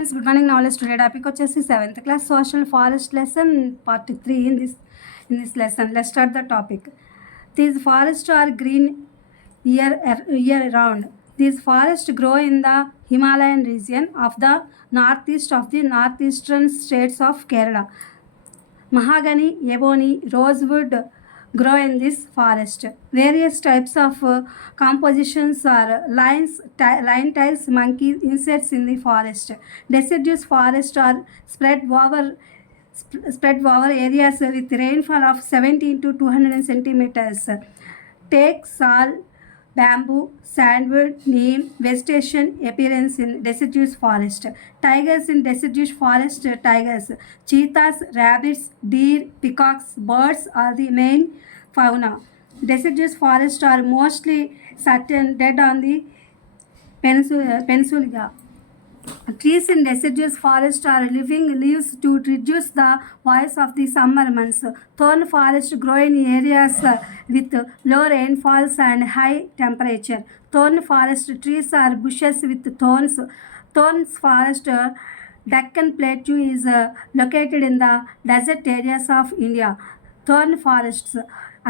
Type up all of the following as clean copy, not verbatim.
Good morning. Knowledge today topic వచ్చేసి 7th class social forest lesson part 3 in this lesson. Let's start the topic. These forests are green year round. These forests grow in the Himalayan region of the northeast of the northeastern states of Kerala. Mahogany, ebony, rosewood grow in this forest. Various types of compositions are line tiles, monkeys, insects in the forest. Deciduous forests are spread over areas with rainfall of 17 to 200 centimeters. Teak, sal, bamboo, sandwood, neem vegetation appearance in deciduous forest. Tigers in deciduous forest. Tigers, cheetahs, rabbits, deer, peacocks, birds are the main fauna. Deciduous forests are mostly certain dead on the peninsula. Trees in deciduous forest are living leaves to reduce the voice of the summer months. Thorn forest grow in areas with low rainfalls and high temperature. Thorn forest trees are bushes with thorns. Thorns forest Deccan Plateau is located in the desert areas of India. Thorn forests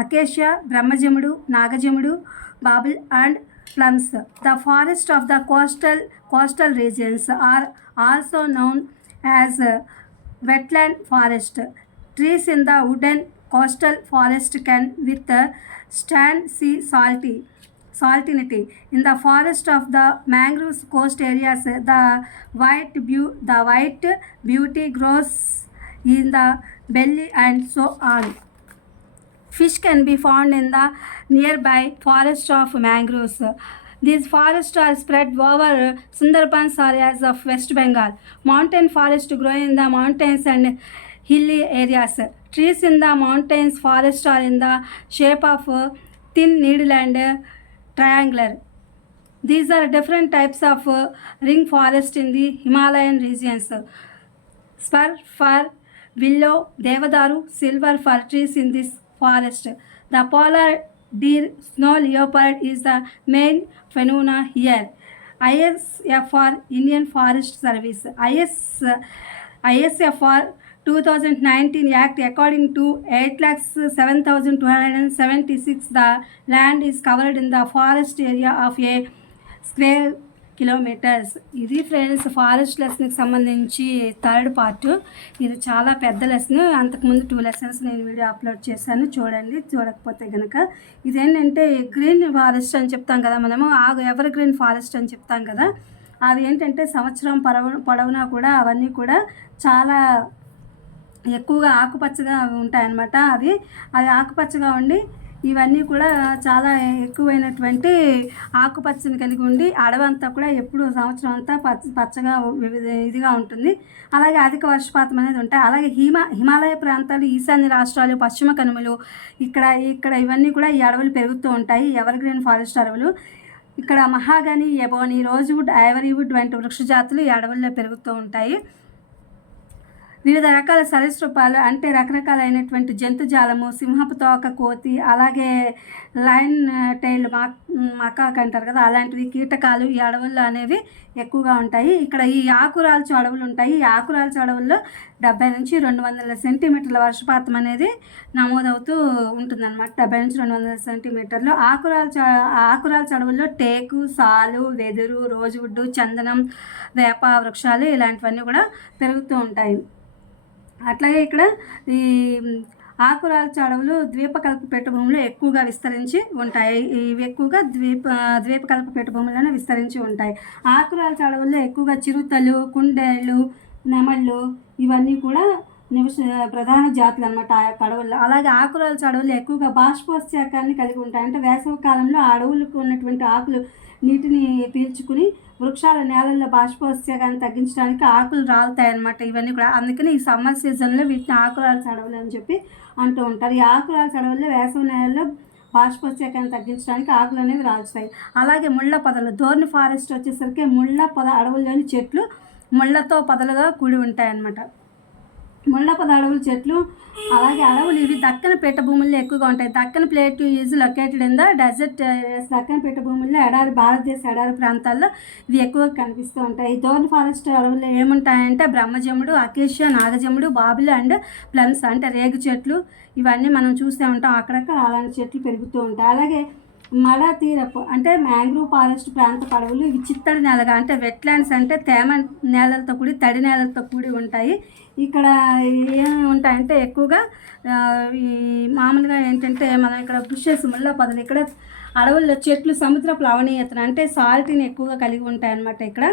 acacia, brahmajamudu, nagajamudu, babel and plums. The forests of the coastal regions are also known as wetland forest. Trees in the wooded coastal forest can withstand sea saltinity. In the forest of the mangrove coast areas, the white beauty grows in the belly and so on. Fish can be found in the nearby forest of mangroves. These forests are spread over Sundarbans areas of West Bengal. Mountain forests grow in the mountains and hilly areas. Trees in the mountains forest are in the shape of thin needle and triangular. These are different types of ring forest in the Himalayan regions. Spur, fir, willow, devadaru, silver fir trees in this forest. The polar deer, snow leopard is the main phenomena here. ISFR Indian Forest Service ISFR 2019 Act according to 8,07,276 the land is covered in the forest area of a square kilometres. ఇది friends forest లెసన్కి సంబంధించి third part. ఇది చాలా పెద్ద lesson. అంతకుముందు 2 lessons నేను video upload చేశాను, చూడండి. చూడకపోతే కనుక ఇదేంటంటే గ్రీన్ ఫారెస్ట్ అని చెప్తాం కదా మనము, ఎవర్ గ్రీన్ ఫారెస్ట్ అని చెప్తాం కదా. అవి ఏంటంటే సంవత్సరం పొడవునా కూడా అవన్నీ కూడా చాలా ఎక్కువగా ఆకుపచ్చగా ఉంటాయన్నమాట. అవి ఆకుపచ్చగా ఉండి ఇవన్నీ కూడా చాలా ఎక్కువైనటువంటి ఆకుపచ్చని కలిగి ఉండి అడవంతా కూడా ఎప్పుడు సంవత్సరం అంతా పచ్చగా ఇదిగా ఉంటుంది. అలాగే అధిక వర్షపాతం అనేది ఉంటాయి. అలాగే హిమాలయ ప్రాంతాలు, ఈశాన్య రాష్ట్రాలు, పశ్చిమ కనుమలు ఇక్కడ ఇవన్నీ కూడా ఈ అడవులు పెరుగుతూ ఉంటాయి, ఎవర్ గ్రీన్ ఫారెస్ట్ అడవులు. ఇక్కడ మహాగని, ఎబోని, రోజ్వుడ్, ఐవరీవుడ్ వంటి వృక్ష జాతులు ఈ అడవుల్లో పెరుగుతూ ఉంటాయి. వివిధ రకాల సరీసృపాలు అంటే రకరకాలైనటువంటి జంతుజాలము, సింహపు తోక, కోతి, అలాగే లైన్ టైల్ మకాక్ అంటారు కదా, అలాంటివి కీటకాలు ఈ అడవుల్లో అనేవి ఎక్కువగా ఉంటాయి. ఇక్కడ ఈ ఆకురాల్చు అడవులు ఉంటాయి. ఈ ఆకురాల్చు అడవుల్లో 70 నుంచి 200 సెంటీమీటర్ల వర్షపాతం అనేది నమోదవుతూ ఉంటుందన్నమాట. 70 నుంచి 200 సెంటీమీటర్లు. ఆకురాల్చు అడవుల్లో టేకు, సాలు, వెదురు, రోజువుడ్డు, చందనం, వేప వృక్షాలు ఇలాంటివన్నీ కూడా పెరుగుతూ ఉంటాయి. అట్లాగే ఇక్కడ ఈ ఆకురాల్చు అడవులు ద్వీపకల్ప పీఠభూములు ఎక్కువగా విస్తరించి ఉంటాయి. ఇవి ఎక్కువగా ద్వీపకల్ప పీఠభూములను విస్తరించి ఉంటాయి. ఆకురాల్చు అడవుల్లో ఎక్కువగా చిరుతలు, కుందేళ్ళు, నెమళ్ళు ఇవన్నీ కూడా ప్రధాన జాతులు అనమాట ఆ యొక్క అడవుల్లో. అలాగే ఆకురాల్చు అడవులు ఎక్కువగా బాష్పోత్సేకాన్ని కలిగి ఉంటాయి. అంటే వేసవి కాలంలో ఆ అడవులకు ఉన్నటువంటి ఆకులు నీటిని పీల్చుకుని వృక్షాల నేలల్లో బాష్పోత్సేకాన్ని తగ్గించడానికి ఆకులు రాలుతాయి అన్నమాట. ఇవన్నీ కూడా అందుకని ఈ సమ్మర్ సీజన్లో వీటిని ఆకురాల్చు అడవులు అని చెప్పి అంటూ ఉంటారు. ఈ ఆకురాల్చు అడవుల్లో వేసవి నేలల్లో బాష్పోత్సేకాన్ని తగ్గించడానికి ఆకులు అనేవి రాల్చుతాయి. అలాగే ముళ్ళ పొదలు, ధోర్ని ఫారెస్ట్ వచ్చేసరికి ముళ్ళ పొద అడవుల్లోని చెట్లు ముళ్ళతో పొదలుగా కూడి ఉంటాయి అన్నమాట. ముళ్ళపద అడవుల చెట్లు, అలాగే అడవులు ఇవి దక్కన పీఠభూముల్లో ఎక్కువగా ఉంటాయి. Deccan plateau is located in the desert areas. Deccan పీఠభూముల్లో ఎడారి, భారతదేశ ఎడారి ప్రాంతాల్లో ఇవి ఎక్కువగా కనిపిస్తూ ఉంటాయి. థోర్న్ ఫారెస్ట్ అడవుల్లో ఏముంటాయంటే బ్రహ్మజముడు, అకేషియా, నాగజముడు, బాబిల్ అండ్ ప్లమ్స్ అంటే రేగు చెట్లు, ఇవన్నీ మనం చూస్తూ ఉంటాం. అక్కడక్కడ అలాంటి చెట్లు పెరుగుతూ ఉంటాయి. అలాగే మడ తీరపు అంటే మ్యాంగ్రూవ్ ఫారెస్ట్ ప్రాంత అడవులు ఇవి చిత్తడి నేలగా అంటే వెట్లాండ్స్ అంటే తేమ నేలలతో కూడి, తడి నేలలతో కూడి ఉంటాయి. ఇక్కడ ఏమి ఉంటాయంటే ఎక్కువగా ఈ మామూలుగా ఏంటంటే మనం ఇక్కడ బుషెస్, ముళ్ళ పొదలు, ఇక్కడ అడవుల్లో చెట్లు సముద్రపు లవణీయతను అంటే సాల్ట్ని ఎక్కువగా కలిగి ఉంటాయి అన్నమాట. ఇక్కడ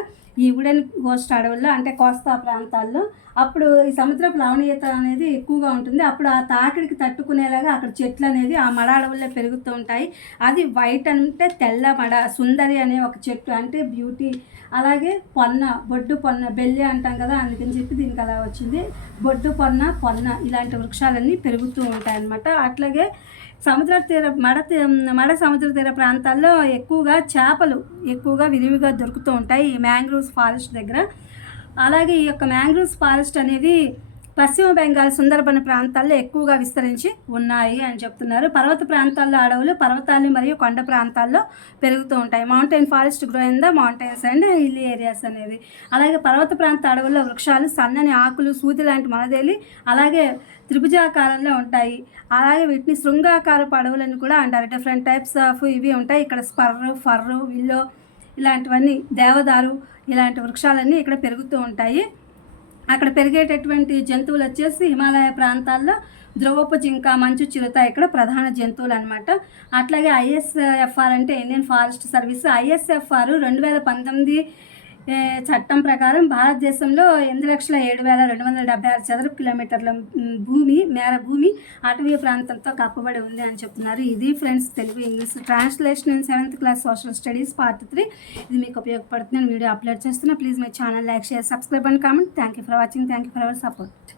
ఈ వుడెన్ కోస్ట్ అడవుల్లో అంటే కోస్తా ప్రాంతాల్లో అప్పుడు ఈ సముద్రపు లవణీయత అనేది ఎక్కువగా ఉంటుంది. అప్పుడు ఆ తాకిడికి తట్టుకునేలాగా అక్కడ చెట్లు అనేది ఆ మడ అడవుల్లో పెరుగుతూ ఉంటాయి. అది వైట్ అంటే తెల్ల మడ, సుందరి అనే ఒక చెట్టు అంటే బ్యూటీ. అలాగే పొన్న, బొడ్డు పొన్న, బెల్లి అంటాం కదా, అందుకని చెప్పి దీనికి అలా వచ్చింది. బొడ్డు పొన్న ఇలాంటి వృక్షాలన్నీ పెరుగుతూ ఉంటాయి అన్నమాట. అట్లాగే సముద్ర తీర మడ సముద్ర తీర ప్రాంతాల్లో ఎక్కువగా చేపలు ఎక్కువగా విరివిగా దొరుకుతూ ఉంటాయి ఈ మ్యాంగ్రూవ్స్ ఫారెస్ట్ దగ్గర. అలాగే ఈ యొక్క మ్యాంగ్రూవ్స్ ఫారెస్ట్ అనేది పశ్చిమ బెంగాల్ సుందర్బన్ ప్రాంతాల్లో ఎక్కువగా విస్తరించి ఉన్నాయి అని చెప్తున్నారు. పర్వత ప్రాంతాల్లో అడవులు, పర్వతాలు మరియు కొండ ప్రాంతాల్లో పెరుగుతూ ఉంటాయి. Mountain forest grow in the mountains and hill areas అనేది. అలాగే పర్వత ప్రాంత అడవుల్లో వృక్షాలు సన్నని ఆకులు, సూది లాంటి మనదేలి అలాగే త్రిభుజాకారంలో ఉంటాయి. అలాగే వీటిని శృంగాకారపు అడవులని కూడా అంటారు. డిఫరెంట్ టైప్స్ ఆఫ్ ఇవి ఉంటాయి ఇక్కడ. స్పర్రు, ఫర్రు, విల్లో ఇలాంటివన్నీ, దేవదారు ఇలాంటి వృక్షాలన్నీ ఇక్కడ పెరుగుతూ ఉంటాయి. అక్కడ పెరిగేటటువంటి జంతువులు వచ్చేసి హిమాలయ ప్రాంతాల్లో ధ్రువపు జింక, మంచు చిరుత ఇక్కడ ప్రధాన జంతువులు అనమాట. అట్లాగే ఐఎస్ఎఫ్ఆర్ అంటే ఇండియన్ ఫారెస్ట్ సర్వీస్. ఐఎస్ఎఫ్ఆర్ 2019 చట్టం ప్రకారం భారతదేశంలో 8,07,276 చదరపు కిలోమీటర్ల మేర భూమి అటవీ ప్రాంతంతో కప్పబడి ఉంది అని చెప్తున్నారు. ఇది friends Telugu English translation in 7th class social studies part 3. ఇది మీకు ఉపయోగపడుతుంది. నేను వీడియో అప్లోడ్ చేస్తున్నా. Please my channel like, share, subscribe and comment. Thank you for watching. Thank you for our support.